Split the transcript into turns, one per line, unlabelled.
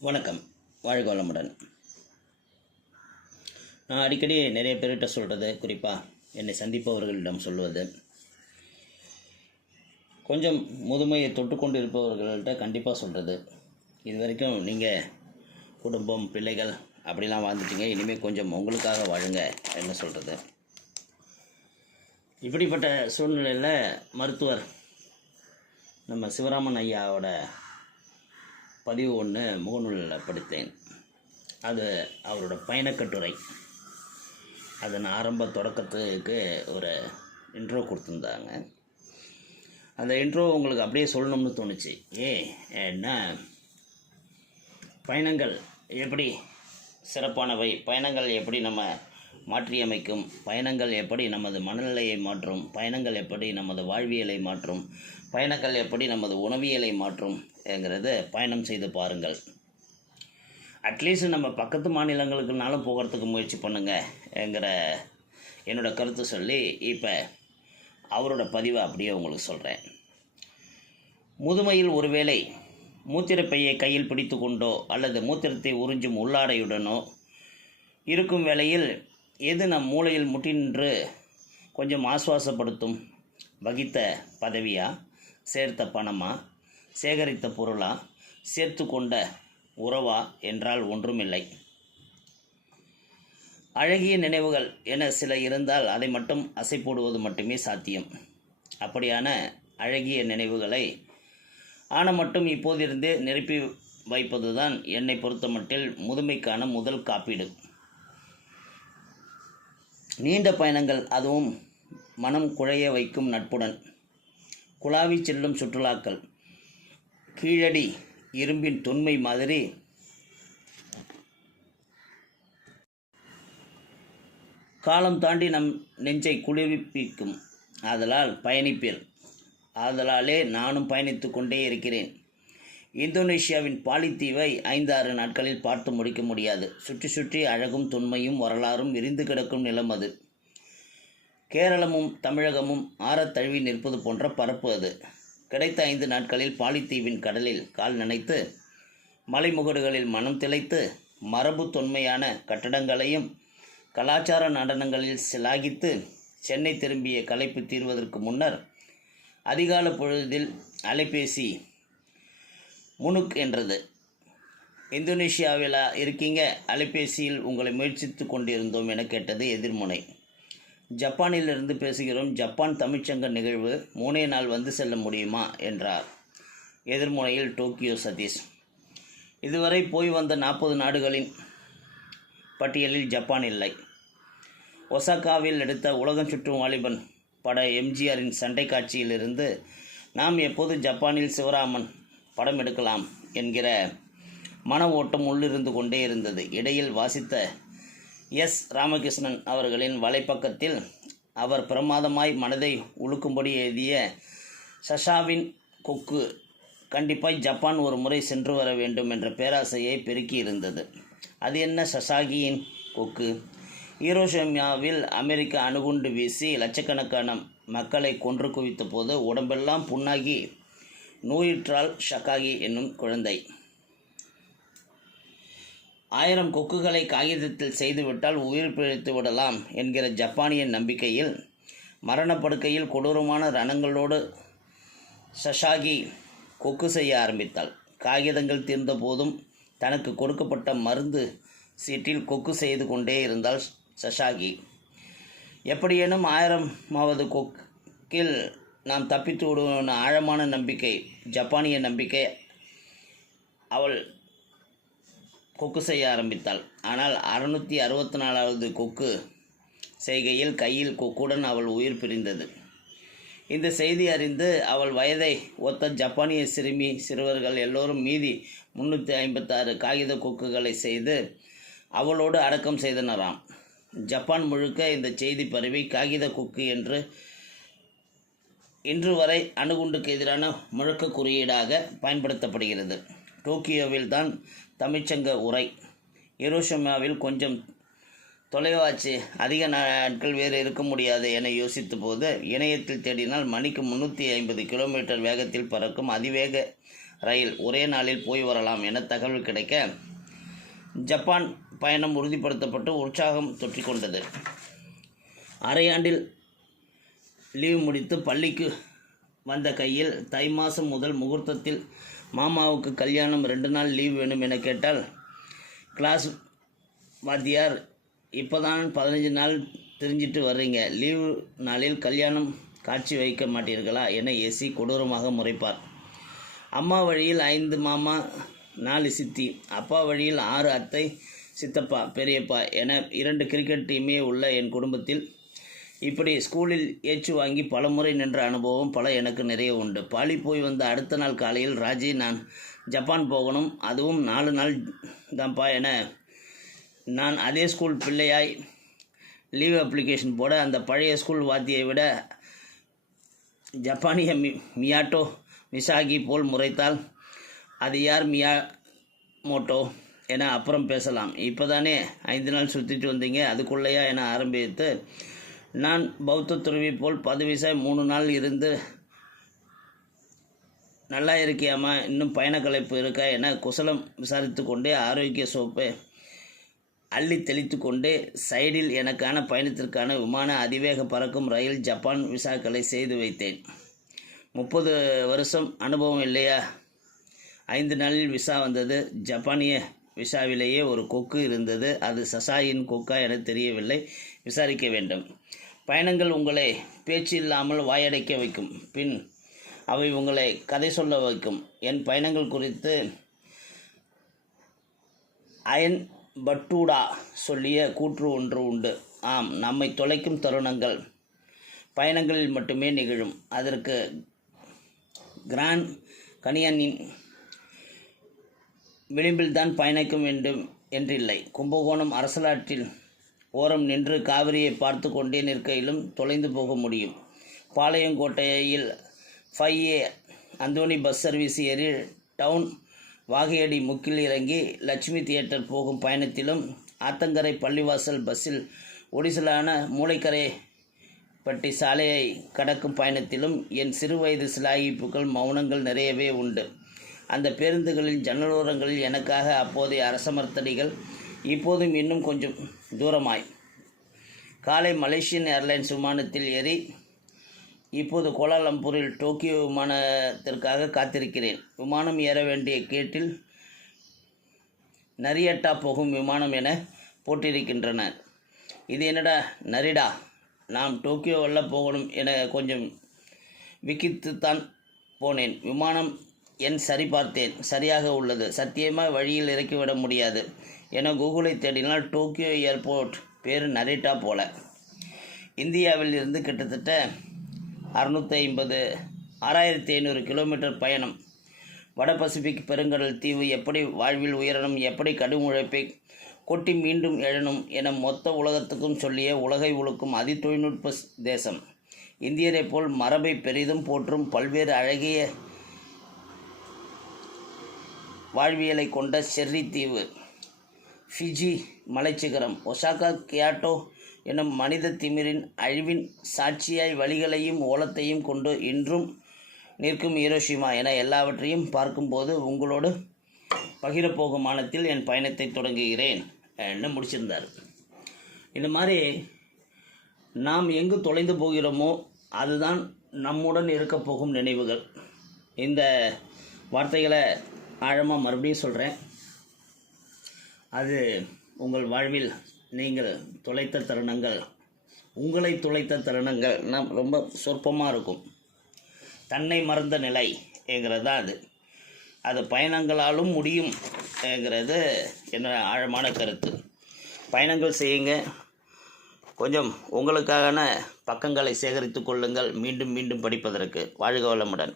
வணக்கம். வாழ்க வளமுடன். நான் அடிக்கடி நிறைய பேர்கிட்ட சொல்கிறது குறிப்பாக என்னை சந்திப்பவர்களிடம் சொல்வது. கொஞ்சம் முதுமையை தொட்டுக்கொண்டு இருப்பவர்கள்ட்ட கண்டிப்பாக சொல்கிறது இது வரைக்கும் நீங்கள் குடும்பம் பிள்ளைகள் அப்படிலாம் வாழ்ந்துட்டீங்க இனிமேல் கொஞ்சம் உங்களுக்காக வாழுங்க என்ன சொல்கிறது இப்படிப்பட்ட சூழ்நிலையில் மருத்துவர் நம்ம சிவராமன் ஐயாவோட பதிவு ஒன்று முகநூலில் படித்தேன். அது அவரோட பயணக்கட்டுரை அதன் ஆரம்ப தொடக்கத்துக்கு ஒரு இன்ட்ரோ கொடுத்துருந்தாங்க. அந்த இன்ட்ரோ உங்களுக்கு அப்படியே சொல்லணும்னு தோணுச்சு. ஏ என்ன? பயணங்கள் எப்படி சிறப்பானவை? பயணங்கள் எப்படி நம்ம மாற்றியமைக்கும்? பயணங்கள் எப்படி நமது மனநிலையை மாற்றும்? பயணங்கள் எப்படி நமது வாழ்வியலை மாற்றும்? பயணங்கள் எப்படி நமது உணவியலை மாற்றும் என்கிறது பயணம் செய்து பாருங்கள். அட்லீஸ்ட் நம்ம பக்கத்து மாநிலங்களுக்குனாலும் போகிறதுக்கு முயற்சி பண்ணுங்கள் என்கிற என்னோடய கருத்து சொல்லி இப்போ அவரோட பதிவை அப்படியே உங்களுக்கு சொல்கிறேன் முதுமையில் ஒருவேளை மூத்திரப்பையை கையில் பிடித்து கொண்டோ அல்லது மூத்திரத்தை உறிஞ்சும் உள்ளாடையுடனோ இருக்கும் வேளையில் எது நம் மூளையில் முட்டி நின்று கொஞ்சம் ஆசுவாசப்படுத்தும் வகித்த பதவியா? சேர்த்த பணமா? சேகரித்த பொருளா? சேர்த்து கொண்ட உறவா என்றால் ஒன்றுமில்லை. அழகிய நினைவுகள் என சில இருந்தால் அதை மட்டும் அசை போடுவது மட்டுமே சாத்தியம். அப்படியான அழகிய நினைவுகளை ஆன மட்டும் இப்போதிருந்தே நிரப்பி வைப்பதுதான் என்னை பொறுத்தமட்டில் முதுமைக்கான முதல் காப்பீடு. நீண்ட பயணங்கள் அதுவும் மனம் குழைய வைக்கும் நட்புடன். குழாவி செல்லும் சுற்றுலாக்கள். கீழடி இரும்பின் தொன்மை மாதிரி. காலம் தாண்டி நம் நெஞ்சை குளிர்விப்பிக்கும். ஆதலால் பயணிப்பீர். ஆதலாலே நானும் பயணித்து கொண்டே இருக்கிறேன். இந்தோனேஷியாவின் பாலித்தீவை ஐந்தாறு நாட்களில் பார்த்து முடிக்க முடியாது. சுற்றி சுற்றி அழகும் தொன்மையும் வரலாறும் விரிந்து கிடக்கும் நிலம் அது. கேரளமும் தமிழகமும் ஆறத் தழுவி நிற்பது போன்ற பரப்பு அது. கிடைத்த ஐந்து நாட்களில் பாலித்தீவின் கடலில் கால் நனைத்து மலைமுகடுகளில் மனம் திளைத்து மரபு தொன்மையான கட்டடங்களையும் கலாச்சார நடனங்களில் சிலாகித்து சென்னை திரும்பிய கலைப்பு தீர்வதற்கு முன்னர் அதிகால பொழுதில் அலைபேசி முனுக் என்றது. இந்தோனேஷியாவில் இருக்கீங்க? அலைபேசியில் உங்களை முயற்சித்து கொண்டிருந்தோம் என கேட்டது எதிர்முனை. ஜப்பானிலிருந்து பேசுகிறோம் ஜப்பான் தமிழ்ச்சங்க நிகழ்வு மூணே நாள் வந்து செல்ல முடியுமா? என்றார். எதிர்முனையில் டோக்கியோ சதீஷ். இதுவரை போய் வந்த நாற்பது நாடுகளின் பட்டியலில் ஜப்பான் இல்லை. ஒசாகாவில் எடுத்த உலகம் சுற்றும் வாலிபன் பட எம்ஜிஆரின் சண்டை காட்சியிலிருந்து நாம் எப்போது ஜப்பானில் சிவராமன் படம் எடுக்கலாம் என்கிற மன ஓட்டம் உள்ளிருந்து கொண்டே இருந்தது. இடையில் வாசித்த எஸ் ராமகிருஷ்ணன் அவர்களின் வலைப்பக்கத்தில் அவர் பிரமாதமாய் மனதை உழுக்கும்படி எழுதிய சஷாவின் கொக்கு கண்டிப்பாய் ஜப்பான் ஒரு முறை சென்று வர வேண்டும் என்ற பேராசையை பெருக்கி இருந்தது. அது என்ன சசாகியின் கொக்கு? ஈரோஷமியாவில் அமெரிக்க அணுகுண்டு வீசி லட்சக்கணக்கான மக்களை கொன்று குவித்த போது உடம்பெல்லாம் புண்ணாகி நூயிற்றால் ஷகாகி என்னும் குழந்தை. ஆயிரம் கொக்குகளை காகிதத்தில் செய்துவிட்டால் உயிர் பிழைத்து விடலாம் என்கிற ஜப்பானிய நம்பிக்கையில் மரணப்படுக்கையில் கொடூரமான ரணங்களோடு சஷாகி கொக்கு செய்ய ஆரம்பித்தாள். காகிதங்கள் தீர்ந்த போதும் தனக்கு கொடுக்கப்பட்ட மருந்து சீட்டில் கொக்கு செய்து கொண்டே இருந்தாள் சஷாகி. எப்படியேனும் ஆயிரமாவது கொக்கில் நாம் தப்பித்து விடுவோம் ஆழமான நம்பிக்கை ஜப்பானிய நம்பிக்கை அவள் கொக்கு செய்ய ஆரம்பித்தாள். ஆனால் அறுநூற்றி அறுபத்தி நாலாவது கொக்கு செய்கையில் கையில் கொக்குடன் அவள் உயிர் பிரிந்தது. இந்த செய்தி அறிந்து அவள் வயதை ஒத்த ஜப்பானிய சிறுமி சிறுவர்கள் எல்லோரும் மீதி முன்னூற்றி ஐம்பத்தாறு காகித கொக்குகளை செய்து அவளோடு அடக்கம் செய்தனராம். ஜப்பான் முழுக்க இந்த செய்தி பரவி காகித கொக்கு என்று இன்று வரை அணுகுண்டுக்கு எதிரான முழக்க குறியீடாக பயன்படுத்தப்படுகிறது. டோக்கியோவில் தான் தமிழ்ச்சங்க உரை. ஹிரோஷிமாவில் கொஞ்சம் தொலைவாச்சு. அதிக நாட்கள் வேறு இருக்க முடியாது என யோசித்த போது இணையத்தில் தேடினால் மணிக்கு முந்நூற்றி ஐம்பது கிலோமீட்டர் வேகத்தில் பறக்கும் அதிவேக ரயில் ஒரே நாளில் போய் வரலாம் என தகவல் கிடைக்க ஜப்பான் பயணம் உறுதிப்படுத்தப்பட்டு உற்சாகம் தொற்றிக்கொண்டது. அரையாண்டில் லீவ் முடித்து பள்ளிக்கு வந்த கையில் தை மாதம் முதல் முகூர்த்தத்தில் மாமாவுக்கு கல்யாணம் ரெண்டு நாள் லீவ் வேணும் என கேட்டால் கிளாஸ் வாத்தியார் இப்போ தான் பதினஞ்சு நாள் தெரிஞ்சிட்டு வர்றீங்க. லீவு நாளில் கல்யாணம் காட்சி வைக்க மாட்டீர்களா? என எசி கொடூரமாக முறைப்பார். அம்மா வழியில் ஐந்து மாமா நாலு சித்தி அப்பா வழியில் ஆறு அத்தை சித்தப்பா பெரியப்பா என இரண்டு கிரிக்கெட் டீமே உள்ள என் குடும்பத்தில் இப்படி ஸ்கூலில் ஏச்சு வாங்கி பல முறை நின்ற அனுபவம் பல எனக்கு நிறைய உண்டு. பாலி போய் வந்த அடுத்த நாள் காலையில் ராஜி நான் ஜப்பான் போகணும். அதுவும் நாலு நாள் தான்ப்பா என நான் அதே ஸ்கூல் பிள்ளையாய் லீவ் அப்ளிகேஷன் போட அந்த பழைய ஸ்கூல் வாத்தியை விட ஜப்பானிய மி மியாட்டோ மிசாகி போல் முறைத்தால் அது யார் மியா மோட்டோ என அப்புறம் பேசலாம். இப்போ தானே ஐந்து நாள் சுற்றிட்டு வந்தீங்க. அதுக்குள்ளேயா என ஆரம்பித்து நான் பௌத்த துறவி போல் பதவிசாய் மூணு நாள் இருந்து நல்லா இருக்கியாமா? இன்னும் பயணக்கலைப்பு இருக்கா என குசலம் விசாரித்து கொண்டே ஆரோக்கிய சோப்பை அள்ளி தெளித்து கொண்டே சைடில் எனக்கான பயணத்திற்கான விமான அதிவேக பறக்கும் ரயில் ஜப்பான் விசாக்களை செய்து வைத்தேன். முப்பது வருஷம் அனுபவம் இல்லையா? ஐந்து நாளில் விசா வந்தது. ஜப்பானிய விசாவிலேயே ஒரு கொக்கு இருந்தது. அது சசாயின் கொக்கா என தெரியவில்லை. விசாரிக்க வேண்டும். பயணங்கள் உங்களை பேச்சு இல்லாமல் வாயடைக்க வைக்கும். பின் அவை உங்களை கதை சொல்ல வைக்கும். என் பயணங்கள் குறித்து அயன் பட்டூடா சொல்லிய கூற்று ஒன்று உண்டு. ஆம் நம்மை தொலைக்கும் தருணங்கள் பயணங்களில் மட்டுமே நிகழும். அதற்கு கிராண்ட் கனியனின் விளிம்பில்தான் பயணிக்க வேண்டும் என்றில்லை. கும்பகோணம் அரசலாற்றில் ஓரம் நின்று காவிரியை பார்த்து கொண்டே நிற்கையிலும் தொலைந்து போக முடியும். பாளையங்கோட்டையில் five A Anthony bus service ஏறி டவுன் வாகையடி முக்கில் இறங்கி லட்சுமி தியேட்டர் போகும் பயணத்திலும் ஆத்தங்கரை பள்ளிவாசல் பஸ்ஸில் ஒடிசலான மூளைக்கரை பட்டி சாலையை கடக்கும் பயணத்திலும் என் சிறுவயது சிலாயிப்புகள் மௌனங்கள் நிறையவே உண்டு. அந்த பேருந்துகளில் ஜன்னலோரங்களில் எனக்காக அப்போதைய அரசமர்த்தடிகள் இப்போதும் இன்னும் கொஞ்சம் தூரமாய். காலை மலேசியன் ஏர்லைன்ஸ் விமானத்தில் ஏறி இப்போது கோலாலம்பூரில் டோக்கியோ விமானத்திற்காக காத்திருக்கிறேன். விமானம் ஏற வேண்டிய கேட்டில் நரியட்டா போகும் விமானம் என போட்டிருக்கின்றனர். இது என்னடா நரிடா? நாம் டோக்கியோவில் போகணும் என கொஞ்சம் விக்கித்துத்தான் போனேன். விமானம் என் சரி பார்த்தேன் சரியாக உள்ளது. சத்தியமாக வழியில் இறக்கிவிட முடியாது. என கூகுளை தேடினால் டோக்கியோ ஏர்போர்ட் பேர் நரேட்டா போல. இந்தியாவில் இருந்து கிட்டத்தட்ட அறுநூற்றி ஐம்பது ஆறாயிரத்தி ஐநூறு கிலோமீட்டர் பயணம். வட பசிபிக் பெருங்கடல் தீவு எப்படி வாழ்வில் உயரணும் எப்படி கடும் உழைப்பை கொட்டி மீண்டும் எழணும் என மொத்த உலகத்துக்கும் சொல்லிய உலகை உழுக்கும் அதி தொழில்நுட்ப தேசம். இந்தியரைப் போல் மரபை பெரிதும் போற்றும் பல்வேறு அழகிய வாழ்வியலை கொண்ட செர்ரி தீவு ஃபிஜி மலைச்சிகரம் ஒசாகா கியாட்டோ எனும் மனித திமிரின் அழிவின் சாட்சியாய் வழிகளையும் ஓலத்தையும் கொண்டு இன்றும் நிற்கும் ஈரோஷிமா என எல்லாவற்றையும் பார்க்கும்போது உங்களோடு பகிரப்போகும் மானத்தில் என் பயணத்தை தொடங்குகிறேன். என்று முடிச்சிருந்தார்? இந்த மாதிரி நாம் எங்கு தொலைந்து போகிறோமோ அதுதான் நம்முடன் இருக்கப் போகும் நினைவுகள். இந்த வார்த்தைகளை ஆழமாக மறுபடியும் சொல்கிறேன் அது உங்கள் வாழ்வில் நீங்கள் தொலைத்த தருணங்கள் உங்களை துளைத்த தருணங்கள் நம் ரொம்ப சொற்பமாக இருக்கும். தன்னை மறந்த நிலை என்கிறது தான் அது. அது பயணங்களாலும் முடியும் என்கிறது என்னோட ஆழமான கருத்து. பயணங்கள் செய்யுங்க. கொஞ்சம் உங்களுக்கான பக்கங்களை சேகரித்து கொள்ளுங்கள். மீண்டும் மீண்டும் படிப்பதற்கு வாழ்க வளமுடன்.